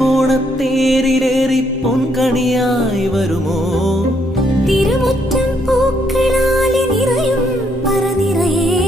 തിരുവോണത്തേരിലേറി പൊൻകണിയായി വരുമോ? തിരുമുറ്റം പൂക്കളാലെ നിറയും പറനിറയെ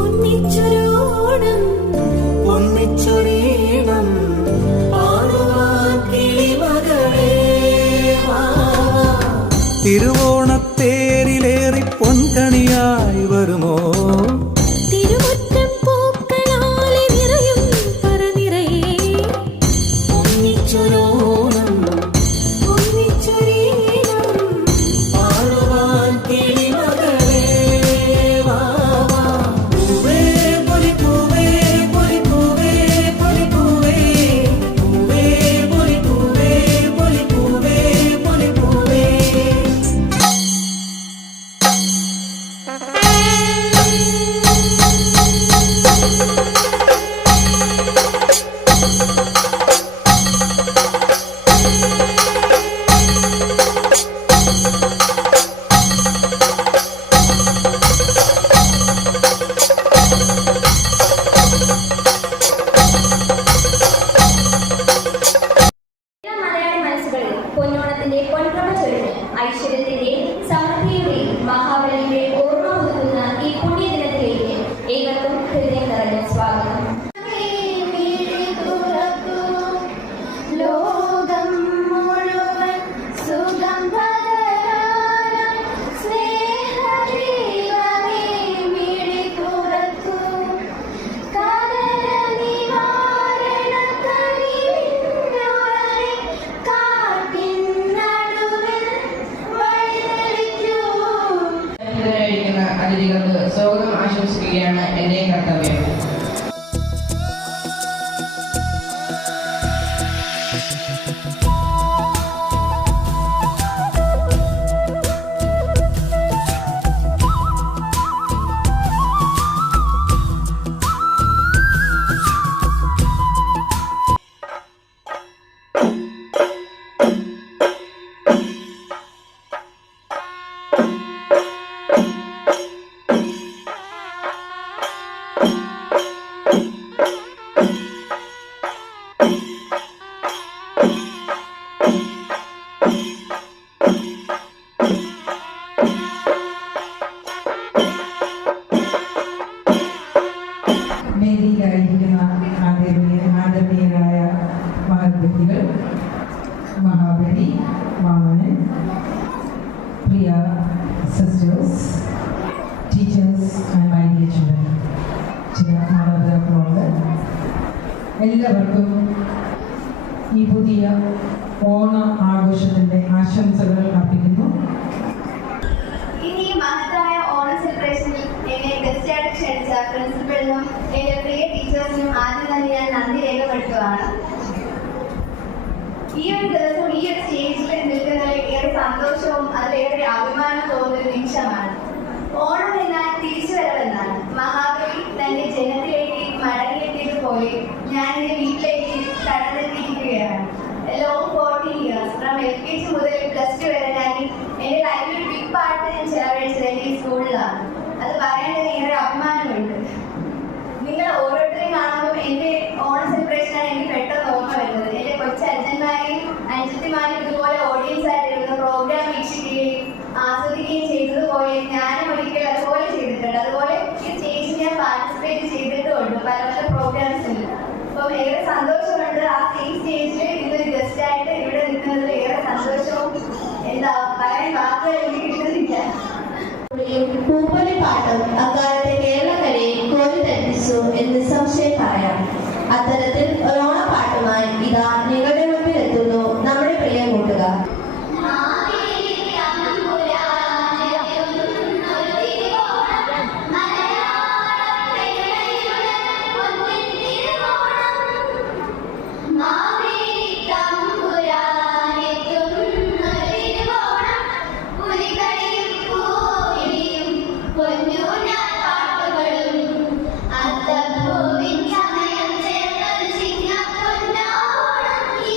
ഒന്നിച്ചൊരോണം ഒന്നിച്ചൊരീണം പാടുവാൻ കിളിമകളേ വാ. തിരുവോണത്തേരിലേറി പൊൻകണിയായി വരുമോ? ഐശ്വര്യത്തിന്റെ സമൃദ്ധിയുടെ മഹാബലിയുടെ ഓർമ്മ പുതുക്കുന്ന ഈ പുണ്യദിനത്തിലേക്ക് ഏവർക്കും ഹൃദയം നിറഞ്ഞ സ്വാഗതം. അതിഥികൾക്ക് സ്വാഗതം ആശംസിക്കുകയാണ് എൻ്റെ കർത്തവ്യം. ആദരണീയരായ മഹാബലികൾ, മഹാബലി, വാമനൻ, പ്രിയ sisters, teachers and my dear children, ചില മാതാപിതാക്കളുണ്ട്. എല്ലാവർക്കും ഈ പുതിയ ഓണ ആഘോഷത്തിൻ്റെ ആശംസകൾ അർപ്പിക്കുന്നു. ഇനി മഹത്തായ ഓണം സെലിബ്രേഷനിൽ എന്നെ ഗസ്റ്റായിട്ട് ക്ഷണിച്ച പ്രിൻസിപ്പലിനും എന്റെ പ്രിയ ടീച്ചേഴ്സിനും ആദ്യം തന്നെ ഞാൻ നന്ദി രേഖപ്പെടുത്തുകയാണ്. ഈ ഒരു ദിവസം ഈ ഒരു സ്റ്റേജിൽ നിൽക്കുന്നതിൽ ഏറെ സന്തോഷവും അതിലേറെ അഭിമാനം തോന്നുന്ന ഒരു നിമിഷമാണ്. ഓണം എന്നാൽ തിരിച്ചുവരവെന്നാണ്. മഹാബലി തന്റെ ജനത്തിലേക്ക് മടങ്ങിയെത്തിയതുപോലെ ഞാൻ എന്റെ വീട്ടിലേക്ക് കടന്നെത്തിയിരിക്കുകയാണ്. ലോങ് 14 years ഫ്രം LKG മുതൽ +2 വരെ ഞാൻ എന്റെ ലൈഫിൽ ഒരു ബിഗ് പാർട്ട് ഞാൻ ചെലവഴിച്ചത് എന്റെ ഈ സ്കൂളിലാണ്. അത് പറയേണ്ടത് ഏറെ അഭിമാനമുണ്ട്. നിങ്ങൾ ഓരോരുത്തരെയും കാണുമ്പോൾ എന്റെ ഓണം സെലിബ്രേഷനാണ് എനിക്ക് പെട്ടെന്ന് ഓർമ്മ വരുന്നത്. എന്റെ കൊച്ചച്ഛന്മാരെയും അനുജത്തിമാരെയും ഇതുപോലെ ഓഡിയൻസ് ആയിട്ടിരുന്ന പ്രോഗ്രാം വീക്ഷിക്കുകയും ആസ്വദിക്കുകയും ചെയ്തതുപോലെ ഞാനും ഒരിക്കൽ അതുപോലെ ചെയ്തിട്ടുണ്ട്. അതുപോലെ ഈ സ്റ്റേജിൽ ഞാൻ പാർട്ടിസിപ്പേറ്റ് ചെയ്തിട്ടുമുണ്ട് പല പല പ്രോഗ്രാംസിൽ. അപ്പം ഏറെ സന്തോഷമുണ്ട് ആ സ്റ്റേജിൽ ഇന്നൊരു ഗസ്റ്റായിട്ട് ഇവിടെ നിൽക്കുന്നതിൽ ഏറെ സന്തോഷവും എന്താ പറയാൻ വാക്കുകൾ എനിക്ക് കിട്ടുന്നില്ല. പൂപ്പൊലി പാട്ടും അക്കാലത്തെ കേരളക്കരയെ കോരിത്തരിപ്പിച്ചു എന്ന് നിസ്സംശയം പറയാം. അത്തരത്തിൽ ഒരോണപ്പാട്ടുമായി ഇതാ നിങ്ങളുടെ മുമ്പിൽ എത്തുന്നു നമ്മുടെ പ്രിയ കൂട്ടുകാർ. അത്തപ്പൂവിൻ സമയം ചേർന്നൊരു ചിങ്ങപ്പൊന്നോണം ഈ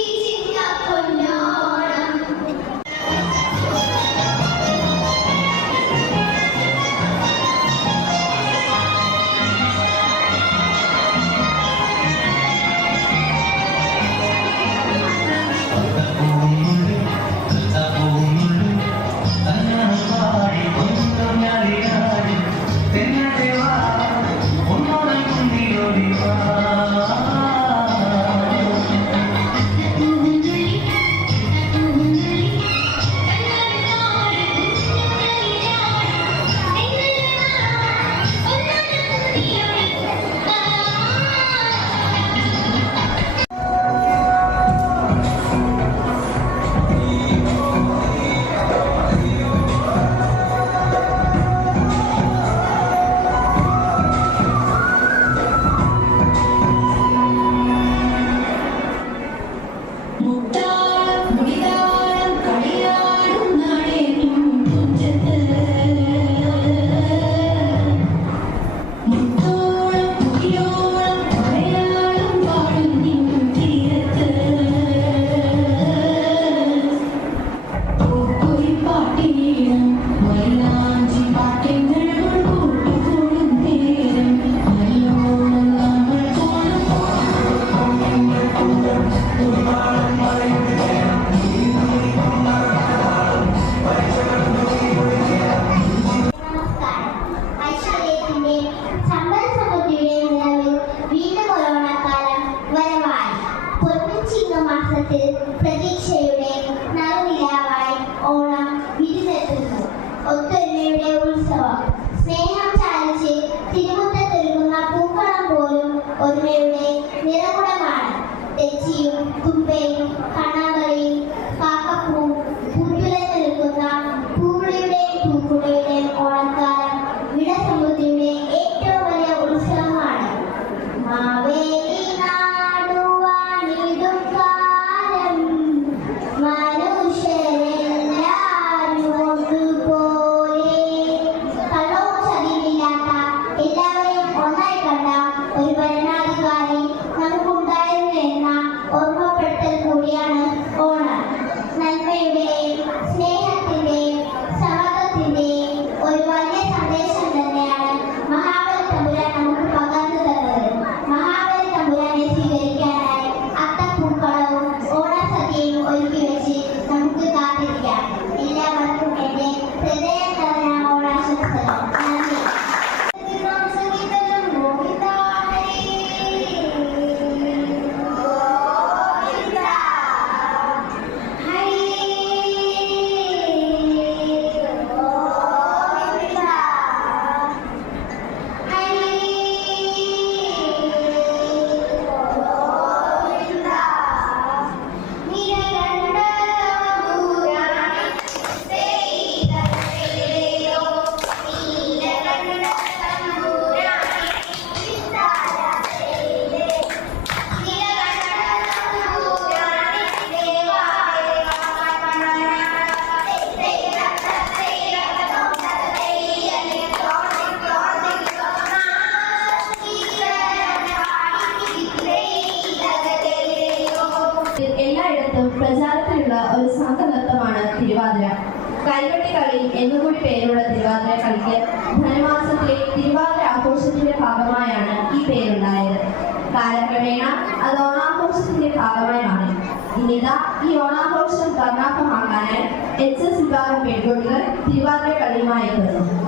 ഒരുമയുടെ നിറകുടമാണ്. തെച്ചിയും തുമ്പയും കണ്ണാമരയും കാക്കപ്പൂവും പൂത്തുലഞ്ഞു നിൽക്കുന്ന പൂവിളിയുടെയും പൂക്കുടയുടെയും ഓണക്കാലം വിടസമൃദ്ധിയുടെ ഏറ്റവും വലിയ ഉത്സവമാണ്. മാവേലി നാടുവാണിടും കാലം മനുഷ്യരെല്ലാരും ഒന്നുപോലെ. കള്ളവും ചതിയില്ലാത്ത എല്ലാവരെയും ഒന്നായി കണ്ട ഒരു ഭരണാധികാരി നമുക്കുണ്ടായിരുന്നു എന്ന ഓർമ്മപ്പെടുത്തൽ കൂടിയാണ് ഓണം. നന്മയുടെയും സ്നേഹത്തിന്റെയും സമത്വത്തിന്റെയും ഒരു വലിയ സന്ദേശം തന്നെയാണ് മഹാബലി തമ്പുരാൻ നമുക്ക് പകർന്നു തന്നത്. മഹാബലി തമ്പുരാനെ സ്വീകരിക്കാനായി അത്തപ്പൂക്കളവും ഓണസദ്യയും ഒരുക്കി വെച്ച് നമുക്ക് കാത്തിരിക്കാം. എല്ലാവർക്കും എന്റെ ഹൃദയം നിറഞ്ഞ ഓണാശംസകൾ. നന്ദി. എല്ലായിടത്തും പ്രചാരത്തിലുള്ള ഒരു സംഘനൃത്തമാണ് തിരുവാതിര. കൈകൊട്ടി കളി എന്നുകൂടി പേരുള്ള തിരുവാതിര കളിക്ക് ധനുമാസത്തിലെ തിരുവാതിര ആഘോഷത്തിന്റെ ഭാഗമായാണ് ഈ പേരുണ്ടായത്. കാലക്രമേണ അത് ഓണാഘോഷത്തിന്റെ ഭാഗമായി മാറി. ഇന്നിതാ ഈ ഓണാഘോഷം കർണാടകമാക്കാനായി SS വിഭാഗം പെൺകുട്ടികൾ തിരുവാതിര കളിയുമായി എത്തുന്നു.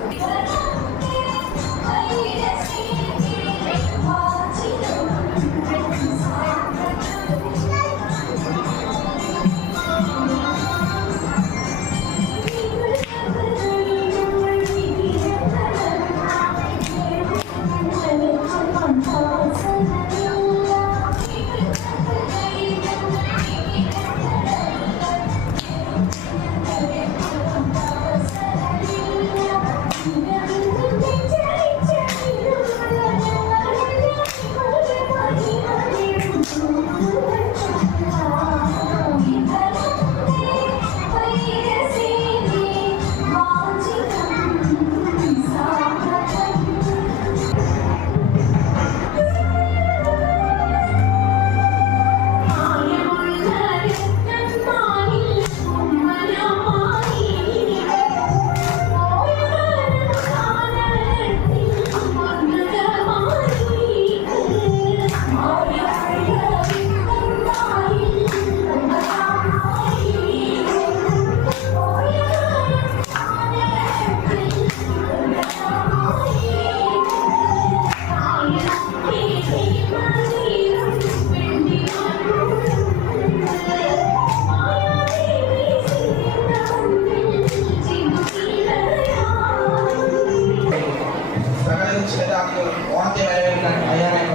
ഓണത്തെ വരവേൽക്കാൻ തയ്യാറായി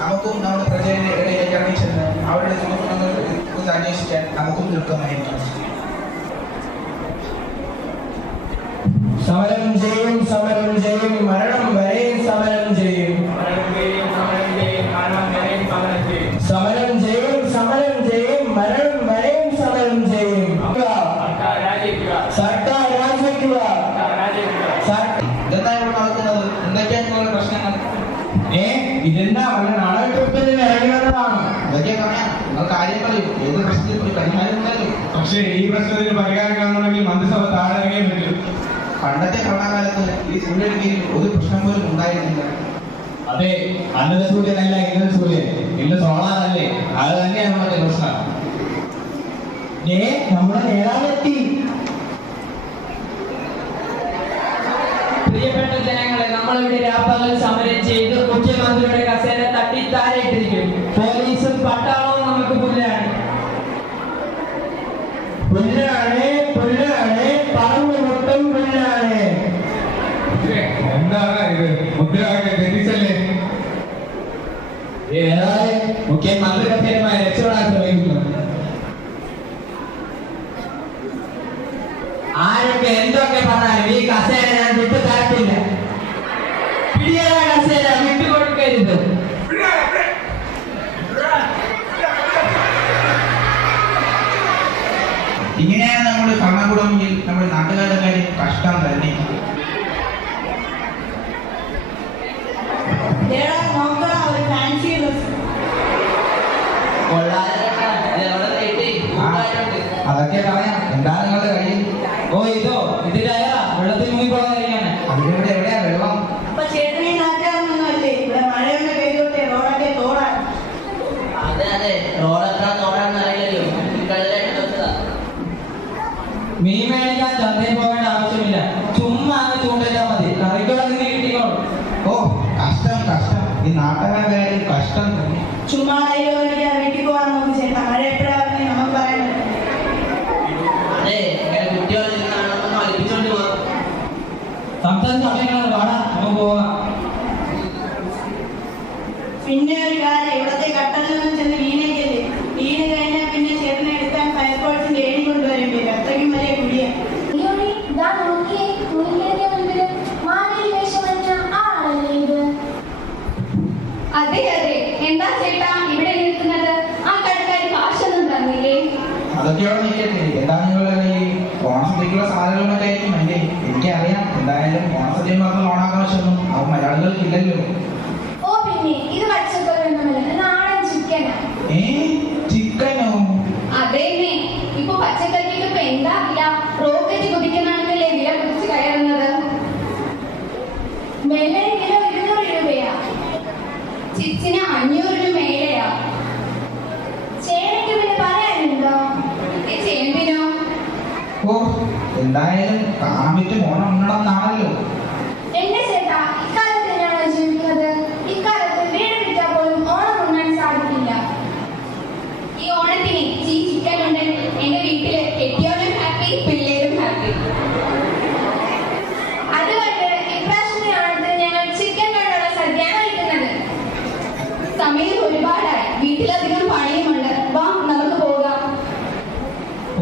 നമുക്കും നമ്മുടെ പ്രജയുടെ ഇടയിലേക്ക് ഇറങ്ങിച്ചെന്ന് അവരുടെ ചുമതലകൾ കുറിച്ച് അന്വേഷിക്കാൻ നമുക്കും ദുഃഖമായിരിക്കും. സമരം ചെയ്യും സമരം ചെയ്യും മരണം വരെയും സമരം ചെയ്യും. സമരം ചെയ്യും സമരം ചെയ്യും മരണം വരെയും സമരം ചെയ്യും. സമരം ചെയ്യും സമരം ചെയ്യും മരണം വരെയും സമരം ചെയ്യും. സർക്കാർ രാജിവെക്കുക. ഇതെന്താ ഇവിടെ നടക്കുന്നത്? എന്തൊക്കെയാണ് നിങ്ങളുടെ പ്രശ്നങ്ങൾ? ഇതെന്താ വളരെ നാടകത്തിൽ ഇറങ്ങി വന്നതാണ്. ഇതൊക്കെ പറയാം. നിങ്ങൾ കാര്യം പറയൂ. ഏത് പ്രശ്നത്തിൽ ഒരു പരിഹാരം ഉണ്ടല്ലോ. പക്ഷേ ഈ പ്രശ്നത്തിന് പരിഹാരം കാണണമെങ്കിൽ മന്ത്രിസഭ താഴെ പറ്റും. പണ്ടത്തെ ഭരണകാലത്ത് ഈ സൂര്യൻ ഒരു പ്രശ്നം പോലും ഉണ്ടായിരുന്നില്ല. അതെ, അന്നത്തെ സൂര്യനല്ല ഇന്നത്തെ സൂര്യൻ. ഇന്ന് സോളാറല്ലേ, അത് തന്നെയാണ് നമ്മുടെ പ്രശ്നം. നമ്മുടെ നേതാവെത്തി. പ്രിയപ്പെട്ട ജനങ്ങളെ, നമ്മളിവിടെ രാപ്പകൽ സമരം ചെയ്ത് മുഖ്യമന്ത്രിയുടെ കസേര തട്ടി താഴെയിട്ടിരിക്കും. പോലീസും പട്ടാളവും നമുക്ക് പുല്ലാണ്. പുല്ലാണ് പുല്ലാണ് പറമ്പ് മൊത്തം പുല്ലാണ്. എന്താണ് ഇത്? മുദ്രാവാക്യം തെറ്റിച്ചല്ലേ? മുഖ്യമന്ത്രി കസേരയുമായി രക്ഷപ്പെടാൻ ശ്രമിക്കുന്നു. ആരൊക്കെ എന്തൊക്കെ പറഞ്ഞാലും ഈ കസേര ഞാൻ വിട്ടു തരത്തില്ല. പിടിയാ കസേര വിട്ടുകൊടുക്കരുത്. ഇങ്ങനെയാണ് നമ്മൾ ഭരണകൂടമെങ്കിൽ നമ്മുടെ നാട്ടുകാരുടെ കാര്യം കഷ്ടം തന്നെ. അതൊക്കെ പറയാം. എന്താ നിങ്ങളുടെ കയ്യിൽ? ഓ ഇതോ ഇതിന്റെ വെള്ളത്തിൽ മുങ്ങിക്കൊള്ളാതിരിക്കാണ്. അതിലൂടെ എവിടെയാ വെള്ളം? മീൻ മേടിക്കാൻ ചന്തയിൽ പോകേണ്ട ആവശ്യമില്ല. ചുമ്മാ അങ്ങ് ചൂണ്ടിട്ടാൽ മതി. കറിക്കുള്ള നിന്ന് കിട്ടിക്കോളും. ഓ കഷ്ടം കഷ്ടം. ഈ നാട്ടുകാരുടെ കാര്യം കഷ്ടം തന്നെ. ചുമ്മാ വീട്ടിൽ പോകാൻ നോക്കി ചേട്ടാ. മഴ എപ്പോഴാണ് നമുക്ക് പറയാൻ സംസാരിച്ച സമയങ്ങളാണ്. പാടാ നമുക്ക് പോവാം. പിന്നെ ഒരു കാര്യം, ഇവിടത്തെ കട്ടലിൽ ചെന്ന് വീണേക്കല്ലേ. വീണ് കഴിഞ്ഞാൽ പിന്നെ ചേട്ടനെ എടുക്കാൻ ഫയർഫോഴ്സിന്റെ ഏണി കൊണ്ടുവരും. പേര് അത്രയ്ക്കും വലിയ കുടിയാ. അതെ അതെ, എന്താ ചേട്ടാ ഇവിടെ നിൽക്കുന്നത്? ആ കടക്കാരി കാശൊന്നും തന്നില്ലേ? അതൊക്കെയോടെ നിൽക്കട്ടെ. എന്താ നിങ്ങളുടെ കയ്യിൽ? ഓണസദ്യക്കുള്ള സാധനങ്ങളൊക്കെ ആയിരിക്കും അല്ലേ? എനിക്കറിയാം. എന്തായാലും ഓണസദ്യ മാത്രം ഓണാഘോഷമൊന്നും അവ മലയാളികൾക്കില്ലല്ലോ. ഓ പിന്നെ ഇത് പച്ചക്കറിയൊന്നുമല്ല, നാടൻ ചിക്കനാ. ചിക്കനോ? അതേന്നെ, ഇപ്പൊ പച്ചക്കറിക്ക് ഇപ്പൊ എന്താ വില? റോക്കറ്റ് കുതിക്കുന്നാണല്ലേ വില കുറിച്ച് കയറുന്നത്. വെള്ളരി കിലോ 200 രൂപയാ. ചിച്ചിന് 500 മേലെയാ. ചേനയ്ക്ക് പിന്നെ പറയാനുണ്ടോ? ചേമ്പിനോ? ഓ എന്തായാലും കാണാൻ പറ്റും ഓണം ഉണ്ണണമെന്നാണല്ലോ. എന്റെ ചേട്ടാ, ഇക്കാലത്ത് തന്നെയാണോ ജീവിക്കുന്നത്? ഇക്കാലത്ത് വീട് വിറ്റാൽ പോലും ഓണം ഉണ്ണാൻ സാധിക്കില്ല. ഈ ഓണത്തിന് ചിക്കൻ ഉണ്ടെങ്കിൽ എന്റെ വീട്ടില് കെട്ടിയോനും ഹാപ്പി, പിള്ളേരും ഹാപ്പി. അതുകൊണ്ട് ഇപ്രാവശ്യത്തെ ഓണത്തിന് ഞങ്ങൾ ചിക്കൻ കൊണ്ടുള്ള സദ്യയാണ് കഴിക്കുന്നത്. സമയം ഒരുപാടായി, വീട്ടിലധികം പണിയുമുണ്ട്. വാ നമുക്ക് പോകാം.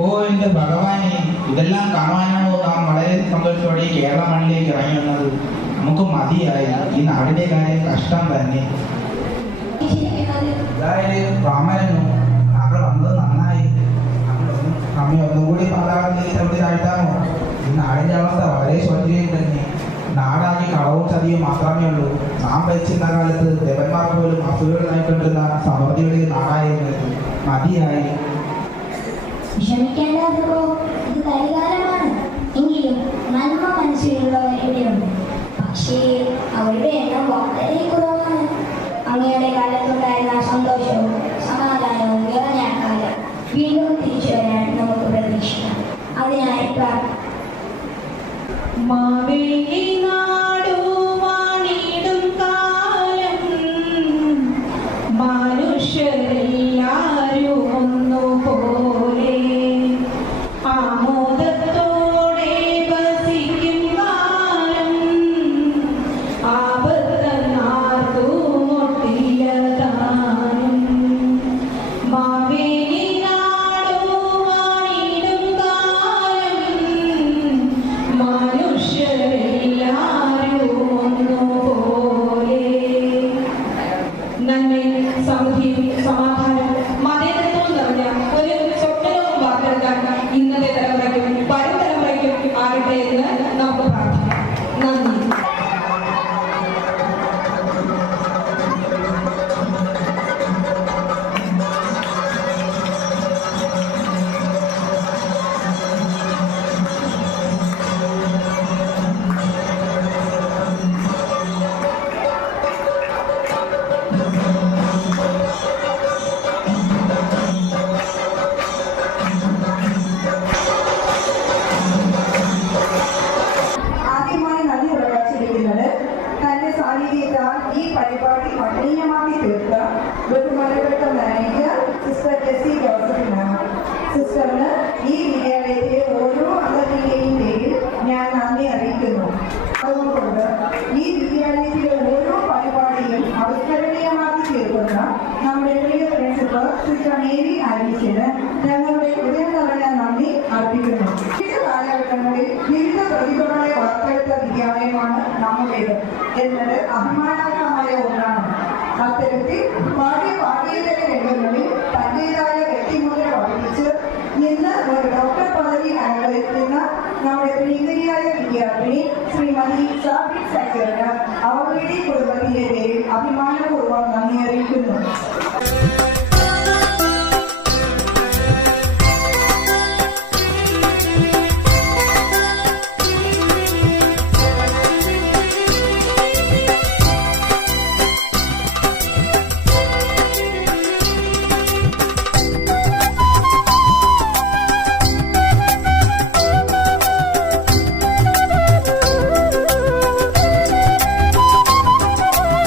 ഓ എന്റെ ഭഗവാനെ, ഇതെല്ലാം കാണുവാനാണോ നാം വളരെ സന്തോഷത്തോടെ ഈ കേരള മണ്ണിലേക്ക് ഇറങ്ങി വന്നത്? നമുക്ക് മതിയായി. ഈ നാടിന്റെ കാര്യം കഷ്ടം തന്നെ. എന്തായാലും രാമനോ അവിടെ വന്നത് നന്നായി. നമ്മെ ഒന്നുകൂടി പാതാളത്തിലേക്ക് താഴ്ത്താമോ? ഈ നാടിന്റെ അവസ്ഥ വളരെ ശോചനീയം തന്നെ. നാടാകെ കളവും ചതിയും മാത്രമേ ഉള്ളൂ. നാം ഭരിച്ചിരുന്ന കാലത്ത് ദേവന്മാർ പോലും അസുരകളായിക്കൊണ്ടിരുന്ന സമൃദ്ധിയുടെ നാടായിരുന്നു. മതിയായി. വിഷമിക്കേണ്ടതോ, ഇത് കരികാലമാണ്. എങ്കിലും നന്മ മനസ്സിലുള്ളവർ ഇവിടെയുണ്ട്. പക്ഷേ അവരുടെ എണ്ണം വളരെ കുറവാണ്. അങ്ങയുടെ കാലത്തുണ്ടായിരുന്ന സന്തോഷവും സമാധാനവും നിറഞ്ഞ കാലം വീണ്ടും തിരിച്ചു വരാൻ നമുക്ക് പ്രതീക്ഷിക്കാം. അതിനായി പ്രാർത്ഥിക്കാം. മാവേലി നാടു വാണിടും കാലം മനുഷ്യരെല്ലാരും ഒന്നുപോലെ ആമോദത്തോടെ വസിക്കും കാലം. ആപത്തന്നാർക്കും ഒട്ടില്ല താനും. മാവേലി നാടു വാണിടും കാലം മനുഷ്യരെല്ലാരും ഒന്നുപോലെ. നന്മയും സമൃദ്ധിയും സമാധാനം മതേതരത്വം നിറഞ്ഞ ഒരു സ്വപ്നവും വാർത്തെടുക്കാൻ ഇന്നത്തെ തലമുറയ്ക്കും വരും തലമുറയ്ക്കും ആകട്ടെ എന്ന് നമുക്ക് പ്രാർത്ഥിക്കാം. നന്ദി. ആദ്യമായി നന്ദി പ്രകാശിപ്പിക്കുന്നത് തന്റെ സാന്നിധ്യത്താൽ ഈ പരിപാടി മഹനീയമാക്കി തീർത്ത ബഹുമാനപ്പെട്ട മാനേജർ സിസ്റ്റർ ജെസ്സി ജോസഫിനാണ്. സിസ്റ്ററിന് ഈ വിദ്യാലയത്തിലെ ഓരോ അംഗത്തിന്റെയും പേരിൽ ഞാൻ നന്ദി അറിയിക്കുന്നു. അതുകൊണ്ട് ഈ വിദ്യാലയത്തിലെ ഓരോ പരിപാടിയും അവിസ്മരണീയമാക്കി തീർക്കുന്ന ആയിരിക്കുന്നു ഞങ്ങളുടെ ഹൃദയം നിറഞ്ഞ നന്ദി അർപ്പിക്കുന്നു. വിവിധ കാലഘട്ടങ്ങളിൽ വിവിധ പ്രതിഭകളെ വാർത്തെടുത്ത വിദ്യാലയമാണ് നമ്മുടേത് എന്നത് അഭിമാനാർഹമായ ഒന്നാണ്. അത്തരത്തിൽ പാഠ്യേതര രംഗങ്ങളിൽ തന്റേതായ വ്യക്തിമുദ്ര പതിപ്പിച്ച് ഇന്ന് ഒരു ഡോക്ടർ പദവി നമ്മുടെ പ്രിയങ്കരിയായ വിദ്യാർത്ഥിനി ശ്രീമതി സാബിത് സക്കീറിന് അവരുടെ